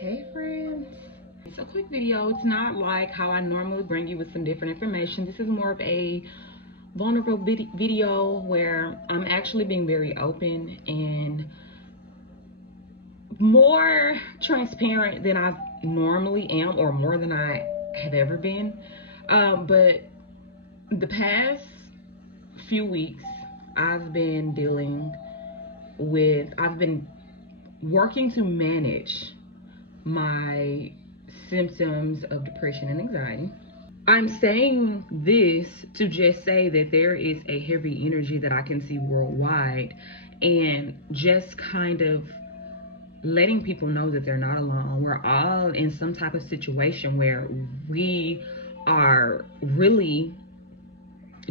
Hey friends, it's a quick video. It's not like how I normally bring you with some different information. This is more of a vulnerable video where I'm actually being very open and more transparent than I normally am, or more than I have ever been. But the past few weeks I've been working to manage my symptoms of depression and anxiety. I'm saying this to just say that there is a heavy energy that I can see worldwide, and just kind of letting people know that they're not alone. We're all in some type of situation where we are really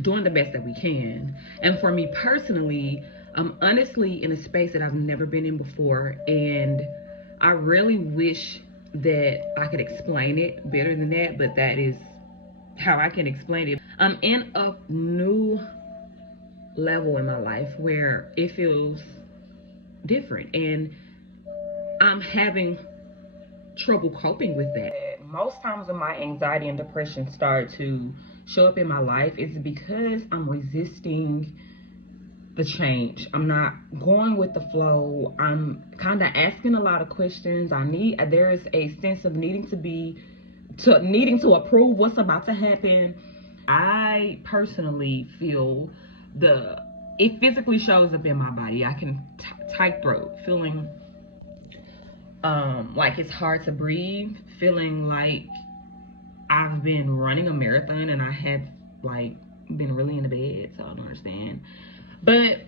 doing the best that we can. And for me personally, I'm honestly in a space that I've never been in before, and I really wish that I could explain it better than that, but that is how I can explain it. I'm in a new level in my life where it feels different, and I'm having trouble coping with that. Most times when my anxiety and depression start to show up in my life, it's because I'm resisting the change. I'm not going with the flow. I'm kind of asking a lot of questions. There is a sense of needing to approve what's about to happen. I personally feel it physically shows up in my body. I can tight throat, feeling like it's hard to breathe, feeling like I've been running a marathon and I have like been really in the bed, so I don't understand. But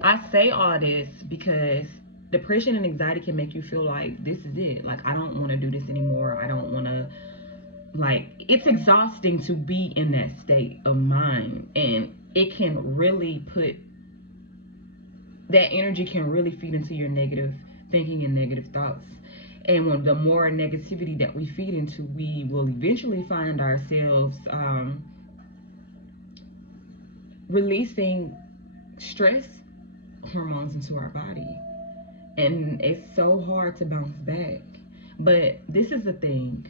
I say all this because depression and anxiety can make you feel like this is it. Like, I don't want to do this anymore. I don't want to, it's exhausting to be in that state of mind. And it can really that energy can really feed into your negative thinking and negative thoughts. And the more negativity that we feed into, we will eventually find ourselves releasing stress hormones into our body. And it's so hard to bounce back. But this is the thing.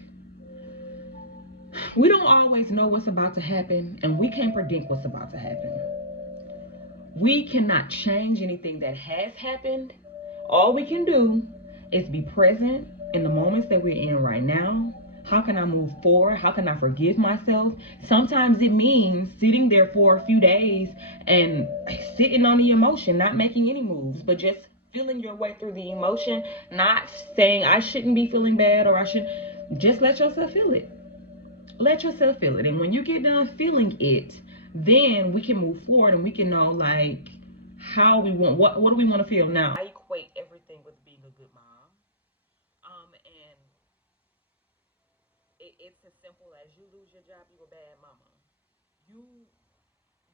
We don't always know what's about to happen, and we can't predict what's about to happen. We cannot change anything that has happened. All we can do is be present in the moments that we're in right now. How can I move forward? How can I forgive myself? Sometimes it means sitting there for a few days and sitting on the emotion, not making any moves, but just feeling your way through the emotion, not saying I shouldn't be feeling bad, or I should. Just let yourself feel it. Let yourself feel it. And when you get done feeling it, then we can move forward and we can know like how we want, what do we want to feel now. I equate everything with being a good mom. And it's as simple as you lose your job, you a bad mama. You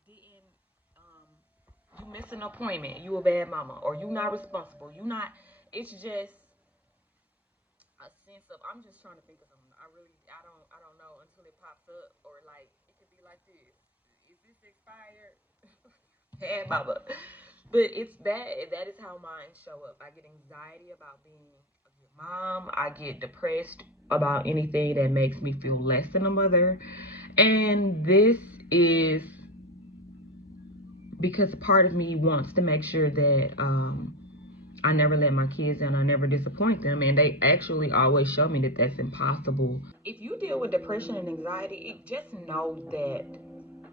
didn't, you miss an appointment, you a bad mama. Or you not responsible, you not, it's just a sense of, I'm just trying to think of something. I don't know until it pops up, or like, it could be like this. Is this expired? Bad mama. But it's that is how mine show up. I get anxiety about being a good mom. I get depressed about anything that makes me feel less than a mother. And this is because part of me wants to make sure that I never let my kids down. I never disappoint them. And they actually always show me that that's impossible. If you deal with depression and anxiety, just know that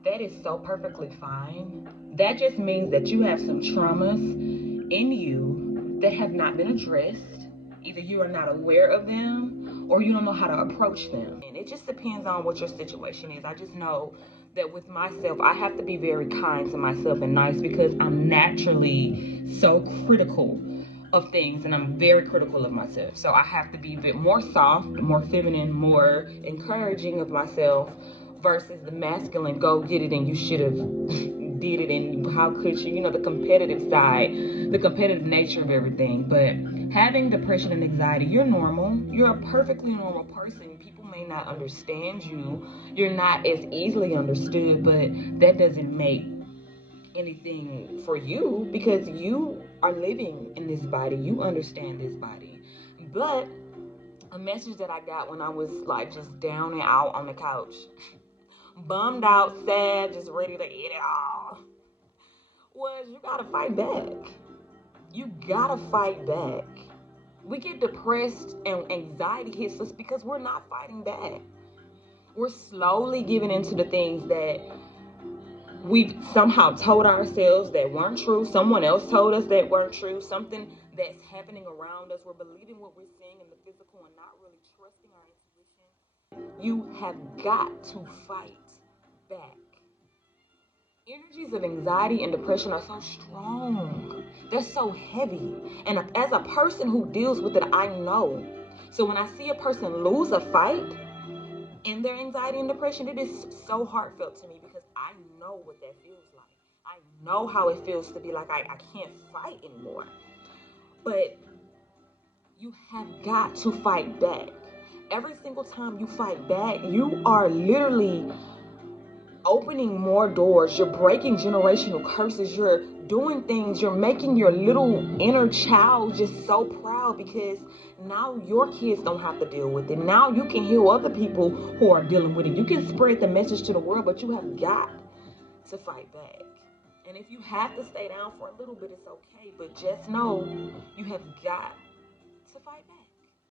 that is so perfectly fine. That just means that you have some traumas in you that have not been addressed. Either you are not aware of them, or you don't know how to approach them. And it just depends on what your situation is. I just know that with myself, I have to be very kind to myself and nice, because I'm naturally so critical of things, and I'm very critical of myself. So I have to be a bit more soft, more feminine, more encouraging of myself, versus the masculine, go get it and you should have did it and how could you, the competitive side, the competitive nature of everything. But having depression and anxiety, you're normal. You're a perfectly normal person. People may not understand you. You're not as easily understood, but that doesn't make anything for you, because you are living in this body. You understand this body. But a message that I got when I was like just down and out on the couch, bummed out, sad, just ready to eat it all, was you gotta fight back. You gotta fight back. We get depressed and anxiety hits us because we're not fighting back. We're slowly giving into the things that we've somehow told ourselves that weren't true. Someone else told us that weren't true. Something that's happening around us. We're believing what we're seeing in the physical and not really trusting our intuition. You have got to fight back. Energies of anxiety and depression are so strong. They're so heavy. And as a person who deals with it, I know. So when I see a person lose a fight in their anxiety and depression, it is so heartfelt to me because I know what that feels like. I know how it feels to be like I can't fight anymore. But you have got to fight back. Every single time you fight back, you are literally opening more doors. You're breaking generational curses. You're doing things. You're making your little inner child just so proud because now your kids don't have to deal with it. Now you can heal other people who are dealing with it. You can spread the message to the world, but you have got to fight back. And if you have to stay down for a little bit, it's okay. But just know you have got to fight back.